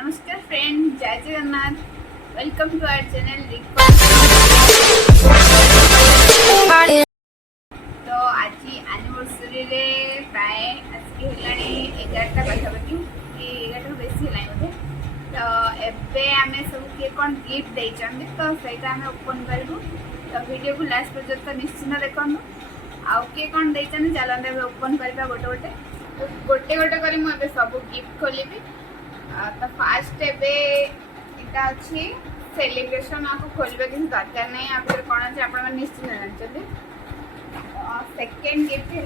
नमस्कार फ्रेंड, जय Jagannath. Welcome to our channel. तो आज एनिवर्सरी रे प्राय आज हेलानी 11टा पाखापाखि कि 11टा बेसी है बोधे। तो एबे आमे सब किए कौन गिफ्ट देइछन्ते तो सेटा आमे ओपन करबु। तो वीडियो को लास्ट पर्यंत निश्चित देखनु। आउ किए कौन देइछन्ते चलंते एबे ओपन करबा गोटे गोटे गोटे करी मु एबे सब गिफ्ट खोलिबी। तो फास्ट एबे इटा अछि सेलिब्रेशन आपको खोलबे किसी दरकार नहीं। आप कौन अच्छे आप निश्चित जानते। सेकेंड गिफ्ट है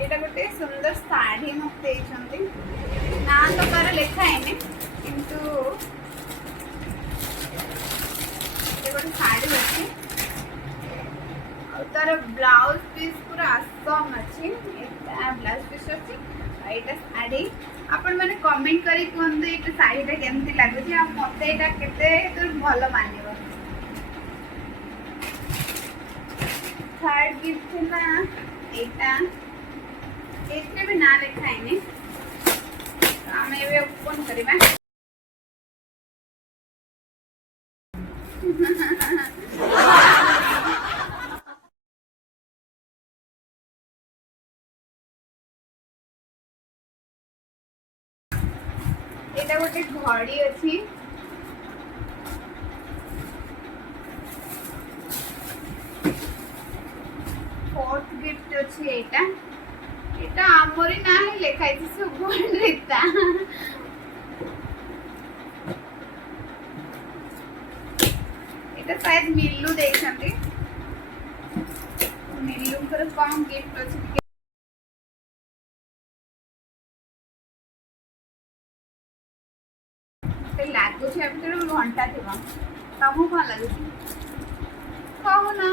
ये गोटे सुंदर शाढ़ी मत ना तो तार लेखा है किंतु गोटे शाढ़ी अच्छी तार ब्लाउज पीस पूरा आसम अच्छी ब्लाउज पीस अच्छी यहाँ शाढ़ी आपण मैंने कमेंट करी कहते ये शाढ़ीटा केमती लगुच मत यहाँ के भल मान। थर्ड गिफ्ट है यहाँ भी ना लिखा है तो आम ए ओपन करवा। एटा गोटे घड़ी अच्छी फोर्थ गिफ्ट अच्छी एटा आमरी ना लिखाई सुवर्णिता। एटा शायद मिल्लू देखते मिल्लू कौन गिफ्ट अच्छी लगुच घंटा थी तुमको कौन लगुच कहूना।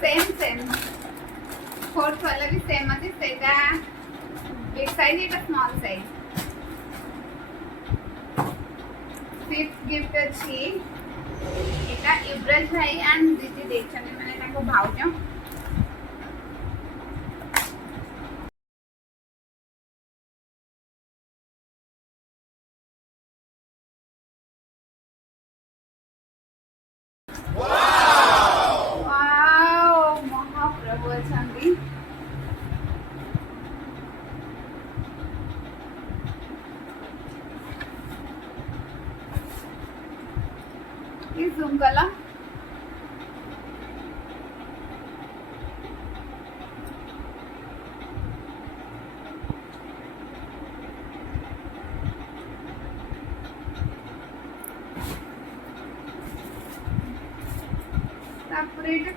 सेम सेम फोर्थ वाला भी सेम अच्छे सेटा बिग साइज एटा स्मॉल साइज। फिफ्थ गिफ्ट अच्छी एटा युवराज भाई एंड दीदी देखछन माने ताको भाउज। महाप्रभु अच्छा जूम कला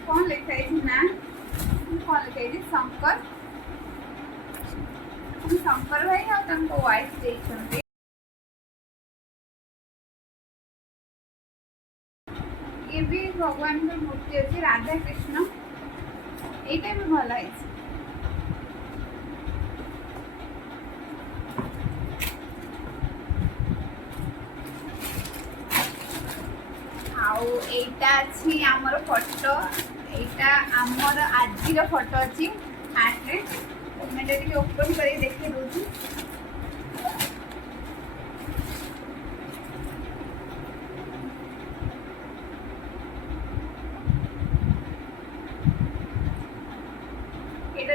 कौन लिखाई ना कौन लिखाई शंकर शंकर भाई और वाइफ देखते ये भी भगवान की मूर्ति अच्छी राधा कृष्ण ये भी भल है। अच्छी आमर फोटो यहाँ आमर आज फोटो अच्छी हार्टे मुझे ओपन कर देखी दूसरी।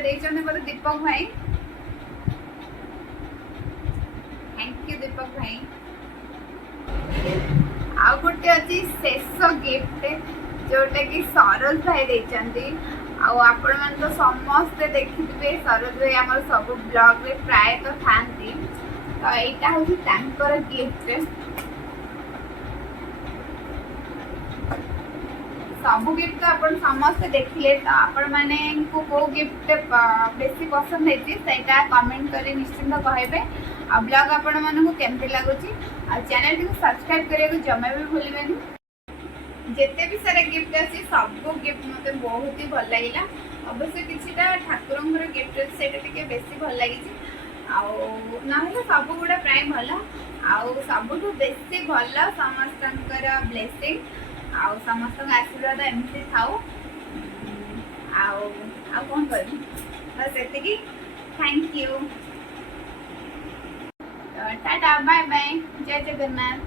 यहाँ बोले दीपक भाई थैंक यू दीपक भाई। आ गोटे अच्छी शेष गिफ्ट जोटा कि सरोज भाई देते आपण मैंने तो समस्ते देखिए सरोज भाई आम सब ब्लॉग रे प्राय तो था तो यहाँ हूँ गिफ्ट सब गिफ्ट तो अपन समस्ते देखिले तो आपण मैंने को गिफ्ट बेसी पसंद है कमेंट कर निश्चिंत कहबे। आ ब्लॉग आपण मानक केमती लगुच चैनल को सब्सक्राइब करने को जमा भी भूलें। जिते भी सारा गिफ्ट अच्छी सब गिफ्ट मत बहुत ही भल लगे। अवश्य किसीटा ठाकुर गिफ्ट अच्छे बेसी भल लगी ना सब गुड़ा प्राय भल आउ सब बेसी भल समस्त ब्लेसिंग आउ समस्त आशीर्वाद एमती थाउ ଆଉ କ'ଣ କହିବି ବସ୍ ଏତିକି। Thank you. Tata bye bye जय जगन्नाथ।